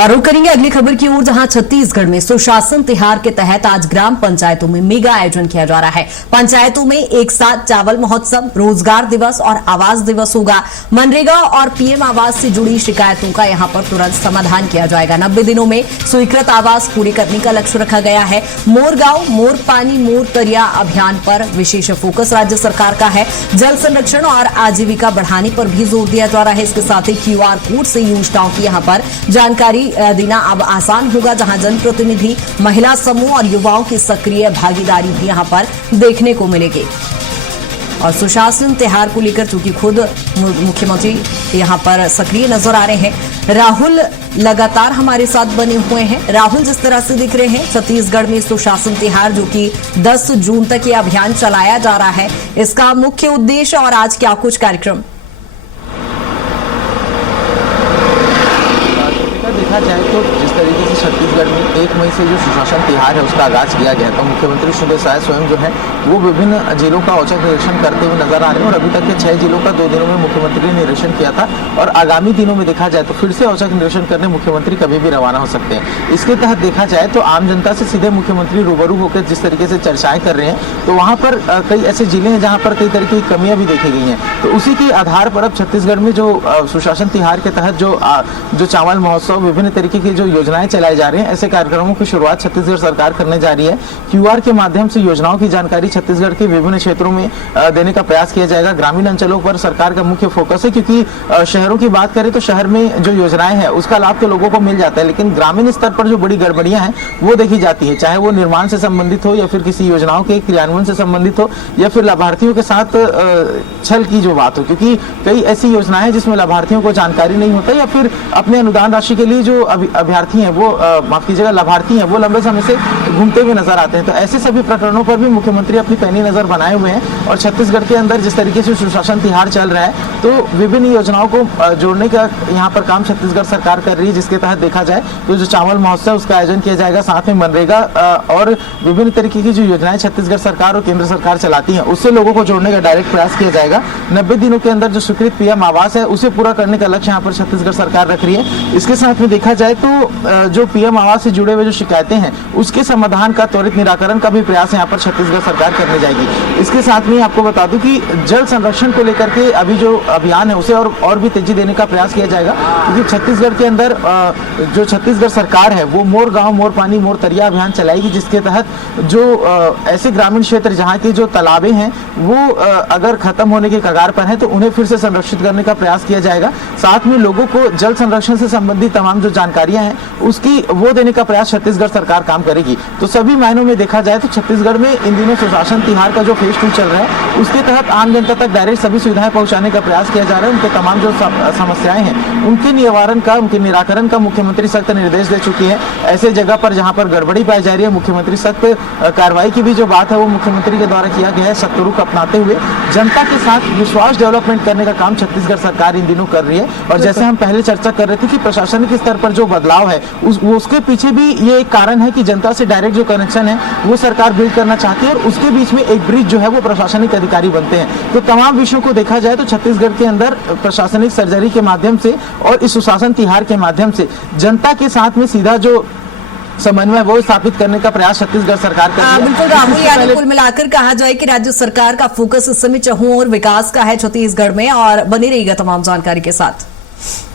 और रुक करेंगे अगली खबर की ओर, जहां छत्तीसगढ़ में सुशासन तिहार के तहत आज ग्राम पंचायतों में मेगा आयोजन किया जा रहा है। पंचायतों में एक साथ चावल महोत्सव, रोजगार दिवस और आवास दिवस होगा। मनरेगा और पीएम आवास से जुड़ी शिकायतों का यहां पर तुरंत समाधान किया जाएगा। 90 दिनों में स्वीकृत आवास पूरी करने का लक्ष्य रखा गया है। मोर गांव मोर पानी मोर तरिया अभियान पर विशेष फोकस राज्य सरकार का है। जल संरक्षण और आजीविका बढ़ाने पर भी जोर दिया जा रहा है। इसके साथ ही क्यूआर कोड से योजनाओं की यहां पर जानकारी देना अब आसान होगा, जहां जनप्रतिनिधि, महिला समूह और युवाओं की सक्रिय भागीदारी भी यहां पर देखने को मिलेगी। और सुशासन त्योहार को लेकर चूंकि खुद मुख्यमंत्री यहां पर सक्रिय नजर आ रहे हैं, राहुल लगातार हमारे साथ बने हुए हैं। राहुल, जिस तरह से दिख रहे हैं छत्तीसगढ़ में सुशासन त्योहार जो कि 10 जून तक ये अभियान चलाया जा रहा है, इसका मुख्य उद्देश्य और आज क्या कुछ कार्यक्रम? देखा जाए तो जिस तरीके से छत्तीसगढ़ में 1 मई से जो सुशासन तिहार है उसका आगाज किया गया, तो मुख्यमंत्री सुरेश राय स्वयं जो है वो विभिन्न जिलों का औचक निरीक्षण करते हुए नजर आ रहे हैं। और अभी तक के 6 जिलों का 2 दिनों में मुख्यमंत्री ने निरीक्षण किया था और आगामी दिनों में देखा जाए तो फिर से औचक निरीक्षण करने मुख्यमंत्री कभी भी रवाना हो सकते हैं। इसके तहत देखा जाए तो आम जनता से सीधे मुख्यमंत्री रूबरू होकर जिस तरीके से चर्चाएं कर रहे हैं, तो वहां पर कई ऐसे जिले हैं जहां पर कई तरह की कमियां भी देखी गई हैं। तो उसी के आधार पर अब छत्तीसगढ़ में जो सुशासन तिहार के तहत जो चावल महोत्सव, विभिन्न तरीके की जो योजनाएं चलाई जा रही हैं, ऐसे कार्यक्रमों की शुरुआत छत्तीसगढ़ सरकार करने जा रही है। क्यूआर के माध्यम से योजनाओं की जानकारी छत्तीसगढ़ के विभिन्न क्षेत्रों में देने का प्रयास किया जाएगा। ग्रामीण अंचलों पर सरकार का मुख्य फोकस है, क्योंकि शहरों की बात करें तो शहर में जो योजनाएं हैं उसका लाभ तो लोगों को मिल जाता है, लेकिन ग्रामीण स्तर पर जो बड़ी गड़बड़ियां हैं वो देखी जाती है, चाहे वो निर्माण से संबंधित हो या फिर किसी योजनाओं के क्रियान्वयन से संबंधित हो या फिर लाभार्थियों के साथ छल की जो बात हो, क्योंकि कई ऐसी योजनाएं हैं जिसमें लाभार्थियों को जानकारी नहीं होता या फिर अपने अनुदान राशि के लिए जो अभ्यर्थी हैं वो माफ कीजिएगा लाभार्थी हैं वो लंबे समय से घूमते हुए नजर आते हैं। तो ऐसे सभी प्रकरणों पर भी मुख्यमंत्री अपनी पैनी नजर बनाए हुए हैं। और छत्तीसगढ़ के अंदर जिस तरीके से सुशासन तिहार चल रहा है, तो विभिन्न योजनाओं को जोड़ने का यहाँ पर काम छत्तीसगढ़ सरकार कर रही है, जिसके तहत देखा जाए तो जो चावल महोत्सव उसका आयोजन किया जाएगा, साथ में मनरेगा और विभिन्न तरीके की जो योजनाएं छत्तीसगढ़ सरकार और केंद्र सरकार चलाती है उससे लोगों को जोड़ने का डायरेक्ट प्रयास किया जाएगा। 90 दिनों के अंदर जो स्वीकृत पीएम आवास है उसे पूरा करने का लक्ष्य यहाँ पर छत्तीसगढ़ सरकार रख रही है। इसके साथ में देखा जाए तो जो पीएम आवास से जुड़े हुए जो शिकायतें हैं उसके समाधान का त्वरित निराकरण का भी प्रयास यहाँ पर छत्तीसगढ़ सरकार करने जाएगी। इसके साथ में आपको बता दूं कि जल संरक्षण को लेकर के अभी जो अभियान है उसे और भी तेजी देने का प्रयास किया जाएगा, क्योंकि छत्तीसगढ़ के अंदर जो छत्तीसगढ़ सरकार है वो मोर गांव मोर पानी मोर तरिया अभियान चलाएगी, जिसके तहत जो ऐसे ग्रामीण क्षेत्र जहाँ की जो तालाबें हैं वो अगर खत्म होने के कगार पर है तो उन्हें फिर से संरक्षित करने का प्रयास किया जाएगा। साथ में लोगों को जल संरक्षण से संबंधित तमाम जो जानकारियां हैं उसकी वो देने का प्रयास छत्तीसगढ़ सरकार काम करेगी। तो सभी मायनों में देखा जाए तो छत्तीसगढ़ में इन दिनों सुशासन तिहार का जो फेज 2 चल रहा है उसके तहत आम जनता तक डायरेक्ट सभी सुविधाएं पहुंचाने का प्रयास किया जा रहा है। उनके तमाम जो समस्याएं हैं उनके निवारण का, उनके निराकरण का मुख्यमंत्री सख्त निर्देश दे चुकी है। ऐसे जगह पर जहां पर गड़बड़ी पाई जा रही है, मुख्यमंत्री सख्त कार्रवाई की भी जो बात है वो मुख्यमंत्री के द्वारा किया गया है। सख्त रुख अपनाते हुए जनता के साथ विश्वास डेवलपमेंट करने का काम छत्तीसगढ़ सरकार इन दिनों कर रही है। और जैसे हम पहले चर्चा कर रहे थे कि प्रशासनिक स्तर पर जो बदलाव है उसके पीछे भी ये एक कारण है कि जनता से डायरेक्ट जो कनेक्शन है वो सरकार बिल्ड करना चाहती है और उसके बीच में एक ब्रिज जो है वो प्रशासनिक अधिकारी बनते हैं। तो तमाम विषयों को देखा जाए तो छत्तीसगढ़ के अंदर प्रशासनिक सर्जरी के माध्यम से और इस सुशासन तिहार के माध्यम से जनता के साथ में सीधा जो समन्वय वो स्थापित करने का प्रयास छत्तीसगढ़ सरकार कर रही है। बिल्कुल राहुल, यानी कुल मिलाकर कहा जाए कि राज्य सरकार का फोकस इस समय चहुं और विकास का है छत्तीसगढ़ में, और बनी रहेगा तमाम जानकारी के साथ।